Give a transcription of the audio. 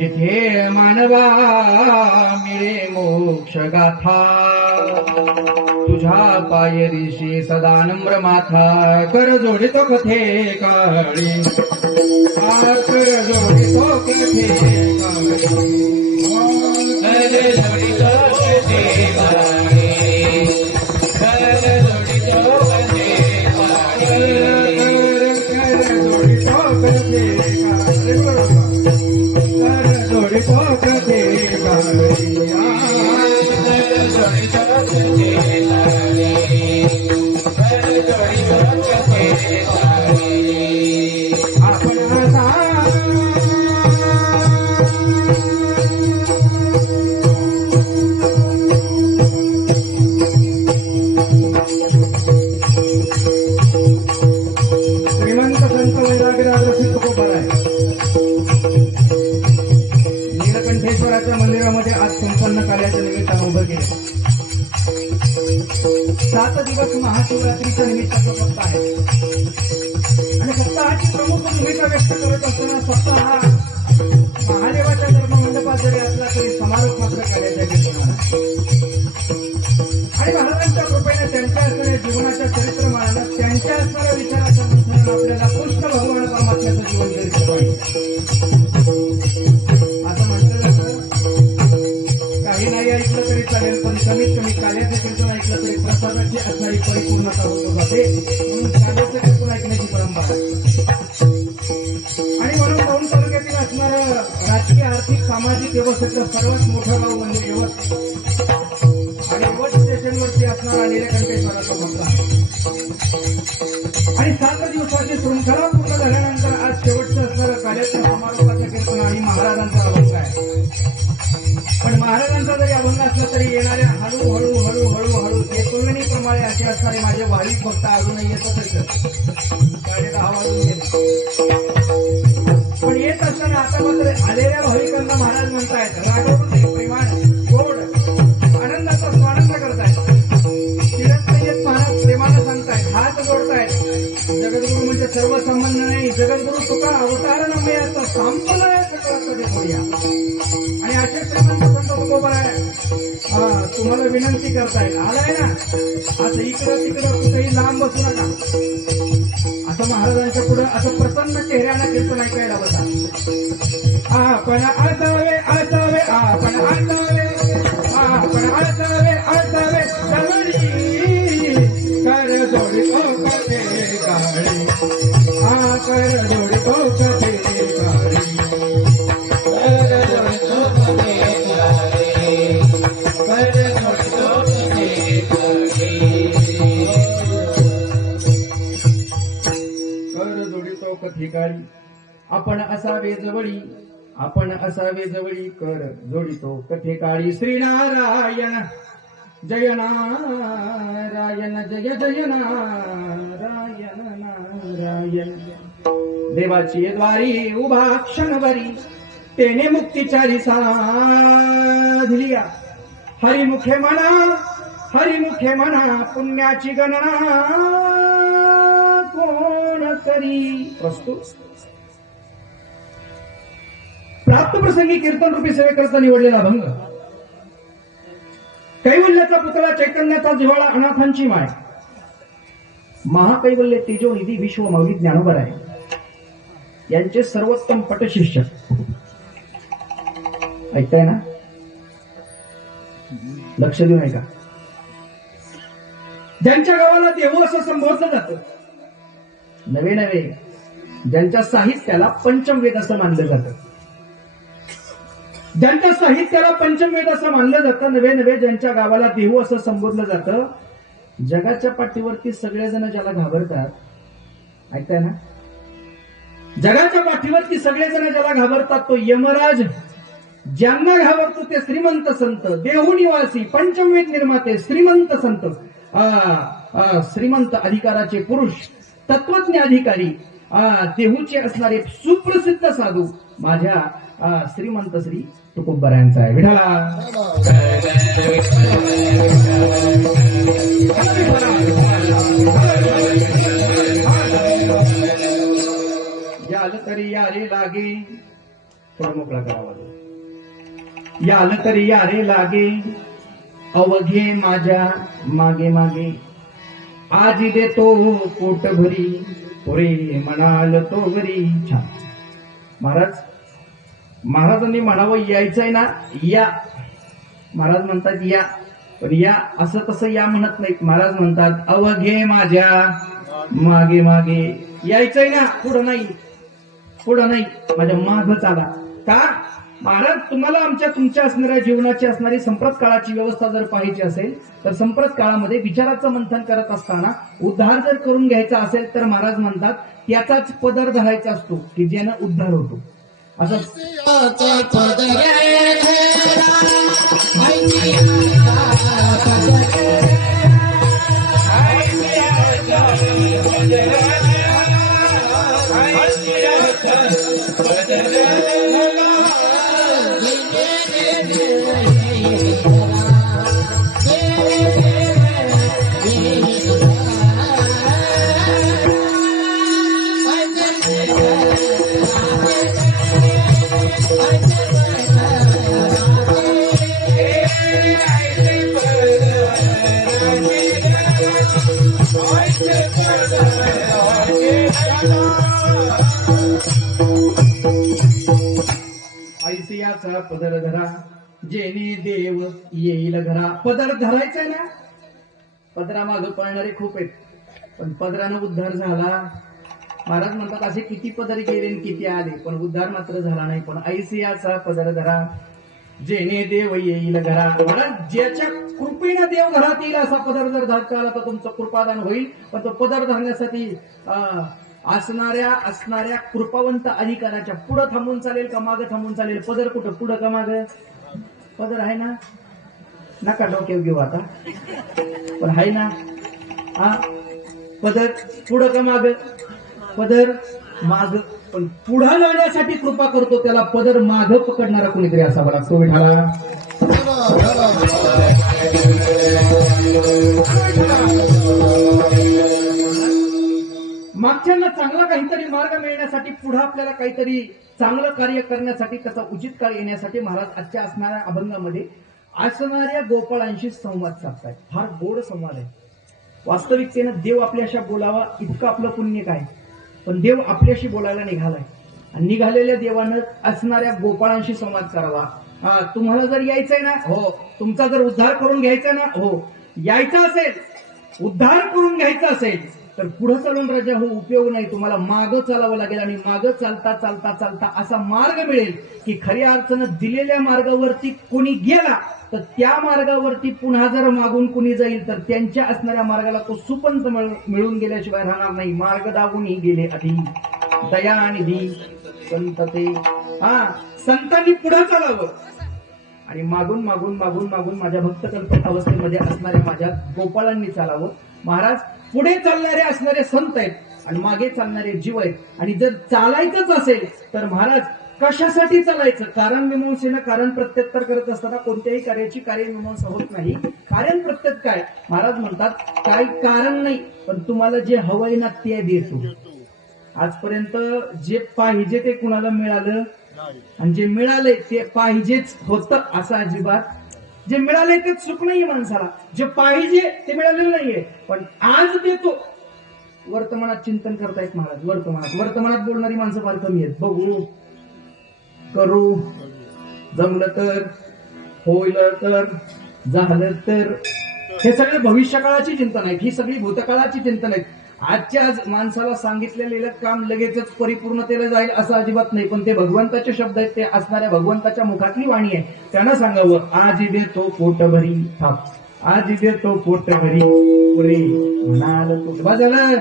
जिथे मानवा मिळे मोक्ष गाथा, तुझ्या पायरीशी सदा नम्र माथा, कर जोडितो कथे काळी, कर जोडितो कथे काळी, कर जोडितो कथे काळी, कर जोडितो कथे काळी, कर जोडितो कथे श्रीमंत संत वैराग्यराज रसिक तुकोबार आहे. नीलकंठेश्वराच्या मंदिरामध्ये आज संपन्न कार्याच्या निमित्तानं उभं केलं. 7 दिवस महाशिवरात्रीच्या निमित्ताचं सप्ताह आहे आणि सप्ताहाची प्रमुख भूमिका व्यक्त करत असताना सप्ताह हा महादेवाच्या धर्ममंडपात जरी असला तरी समारोप मात्र कार्याच्या घेतला आणि महाराजांच्या कृपेने त्यांच्या असणाऱ्या जीवनाच्या चरित्रमानाला त्यांच्या असणाऱ्या विचाराच्या अनुसरण आपल्याला कृष्ण भगवान परमात्म्याचं जीवन करीत पाहिजे. असं म्हटलं जातं काही नाही ऐकलं तरी चालेल, पण कमीत कमी कार्याचे कीर्तन ऐकलं तरी प्रसादाची असणारी परिपूर्णता होत जाते. म्हणून कार्याचं कीर्तन ऐकण्याची परंपरा आहे. आणि म्हणून दौंड तालुक्यातील असणारं राजकीय आर्थिक सामाजिक व्यवस्थेचं सर्वात मोठं गाव म्हणजे यवत आणि यवत स्टेशनवरती असणारा नीलकंठेश्वराचा मंदिर आहे. आणि 7 दिवसाची शृंखला पूर्ण झाल्यानंतर आज शेवटचं असणारं कार्याच्या समारोपाचं कीर्तन आणि महाराजांचा अभंग आहे. पण महाराजांचा जरी अभंग असला तरी येणाऱ्या हळूहळू हळूहळू हळू हे तुलनेप्रमाणे असे असणारे माझे भाविक भक्त अजूनही येतच 10:30 वाजून गेले. पण येत असताना आता मात्र आलेल्या भाविकांना महाराज म्हणतायत रागवून प्रेमान गोड आनंदाचा स्वानंद करतायत. चिरत येत महाराज प्रेमानं सांगतायत, हात जोडतायत. जगद्गुरु म्हणजे सर्वसंबंध नाही, जगद्गुरु तुका अवतार नव्हे असं संपलंय कधी होऊया. आणि असे श्रीमंत संत तुकोबार आहे. तुम्हाला विनंती करतायत आलाय ना असं इकडं तिकडं कुठेही लांब बसू नका. असं महाराजांच्या पुढे असं प्रसन्न चेहऱ्यानं कीर्तन ऐकायला बसा. आपण असावे असावे आपण असावे आपण असावे असावे जवळी कर जोडितो कथे काळी कर जोडितो कथे काळी कर जोडितो कथे काळी कर जोडितो कथे काळी कर जोडितो कथे काळी आपण असावे जवळी आपण असावे जवळी कर जोडितो कथे काळी. श्रीनारायण जय नारायण जय जय नारायण नारायण. देवाची द्वारी उभा क्षणभरी तेने मुक्तीचारी साधलिया. हरिमुखे म्हणा पुण्याची गणना कोण करी. प्रस्तुत प्राप्त प्रसंगी कीर्तन रूपी सेवेकरता निवडलेला अभंग. कैवल्याचा पुतळा चैतन्याचा जिव्हाळा अनाथांची माय. महाकैवल्य तेजोनिधी विश्व मौली ज्ञानोबर आहे यांचे सर्वोत्तम पटशिष्य. ऐकताय ना, लक्ष देऊन ऐका. ज्यांच्या गावाला देव असं संबोधलं जातं, नवे नवे ज्यांच्या साहित्याला पंचमवेद असं मानलं जातं, ज्यांच्या साहित्याला पंचमवेद असं मानलं जातं, नवे नवे ज्यांच्या गावाला देहू असं संबोधलं जातं, जगाच्या पाठीवरती सगळेजण ज्याला घाबरतात. ऐकताय ना, जगाच्या पाठीवरती सगळेजण ज्याला घाबरतात तो यमराज. ज्यांना घाबरतो ते श्रीमंत संत, देहू निवासी, पंचमवेद निर्माते, श्रीमंत संत, श्रीमंत अधिकाराचे पुरुष, तत्वज्ञ अधिकारी, देहूचे असणारे सुप्रसिद्ध साधू माझ्या श्रीमंत श्री तुकोबारायांचा आहे. विठाला याल तरी यारी लागे, थोडा मोकळा करावा. याल तरी यारे लागे अवघे माझ्या मागे मागे, आज देतो पोट भरी पुरे म्हणाल तो घरी. छान. महाराजांनी म्हणावं यायचंय ना या. महाराज म्हणतात या, पण या असं तसं या म्हणत नाहीत. महाराज म्हणतात अवघे माझ्या मागे मागे. यायचंय ना, पुढं नाही, पुढं नाही, माझ्या माग चाला. का? महाराज तुम्हाला तुमच्या असणाऱ्या जीवनाची असणारी संप्रत काळाची व्यवस्था जर पाहायची असेल तर संप्रत काळामध्ये विचाराचं मंथन करत असताना उद्धार जर करून घ्यायचा असेल तर महाराज म्हणतात त्याचाच पदर धरायचा असतो की ज्यानं उद्धार होतो. असं ऐसियाचा पदर धरा जेणे देव येईल घरा. पदर धरायचंय ना. पदरा मागं पळणारे खूप आहेत, पण पदरानं उद्धार झाला. महाराज म्हणतात असे किती पदर गेले किती आले, पण उद्धार मात्र झाला नाही. पण ऐसियाचा पदर धरा जेणे देव येईल घरा. महाराज ज्याच्या कृपेनं देव घरात येईल असा पदर जर धरता आला तर तुमचं कृपादान होईल. पण तो पदर धरण्यासाठी असणाऱ्या कृपावंत अधिकाराच्या पुढं थांबून चालेल का मागं थांबून चालेल? पदर कुठं, पुढं का मागं? पदर आहे ना. नका डोक्यावर घेऊ आता, पण आहे ना. हा पदर पुढं का मागं? पदर माग. पण पुढं जाण्यासाठी कृपा करतो त्याला पदर माग पकडणारा कोणीतरी असावा लागतो. विठाला मागच्यांना चांगला काहीतरी मार्ग मिळण्यासाठी, पुढे आपल्याला काहीतरी चांगलं कार्य करण्यासाठी, त्याचा उचित काळ येण्यासाठी महाराज आजच्या असणाऱ्या अभंगामध्ये असणाऱ्या गोपाळांशी संवाद साधतायत. फार गोड संवाद आहे. वास्तविकतेनं देव आपल्याशी बोलावा इतकं आपलं पुण्य काय, पण देव आपल्याशी बोलायला निघालाय आणि निघालेल्या देवानं असणाऱ्या गोपाळांशी संवाद करावा. तुम्हाला जर यायचंय ना, हो. तुमचा जर उद्धार करून घ्यायचा ना, हो. यायचा असेल, उद्धार करून घ्यायचा असेल तर पुढे चालून राजा हो उपयोग नाही. तुम्हाला मागं चालावं लागेल आणि मागं चालता चालता चालता असा मार्ग मिळेल की खऱ्या अर्थानं दिलेल्या मार्गावरती कोणी गेला तर त्या मार्गावरती पुन्हा जर मागून कुणी जाईल तर त्यांच्या असणाऱ्या मार्गाला तो सुपंथ मिळून गेल्याशिवाय राहणार नाही. मार्ग दावूनही गेले आधी दयानिधी संत ते. संतांनी पुढे चालावं आणि मागून मागून मागून मागून माझ्या भक्तकल्पक अवस्थेमध्ये असणाऱ्या माझ्या गोपाळांनी चालावं. महाराज पुढे चालणारे असणारे संत आहेत आणि मागे चालणारे जीव आहेत. आणि जर चालायचंच असेल तर महाराज कशासाठी चालायचं? कारण मीमांसेनं कारण प्रत्युत्तर करत असताना कोणत्याही कार्याची कार्यमीमांसा होत नाही. कारण प्रत्युत्तर काय? महाराज म्हणतात काही कारण नाही, पण तुम्हाला जे हवंय ना ते देतो. आजपर्यंत जे पाहिजे ते कुणाला मिळालं आणि जे मिळाले ते पाहिजेच होतं असं अजिबात. जे मिळाले ते चूक नाहीये माणसाला. जे पाहिजे ते मिळालेलं नाहीये, पण आज देतो. वर्तमानात चिंतन करतायत महाराज. वर्तमानात बोलणारी माणसं फार कमी आहेत. बघू, करू, जमलं तर, होईल तर, झालं तर, हे सगळे भविष्यकाळाची चिंतन आहेत. ही सगळी भूतकाळाची चिंतन आहेत. आजच्या आज माणसाला सांगितलेलं काम लगेचच परिपूर्णतेला जाईल असं अजिबात नाही, पण ते भगवंताचे शब्द आहेत. ते असणाऱ्या भगवंताच्या मुखातली वाणी आहे. त्यांना सांगावं आज देतो पोट भरी थाप, आज देतो पोट भरी पुरे म्हणाल तो. बस झालं.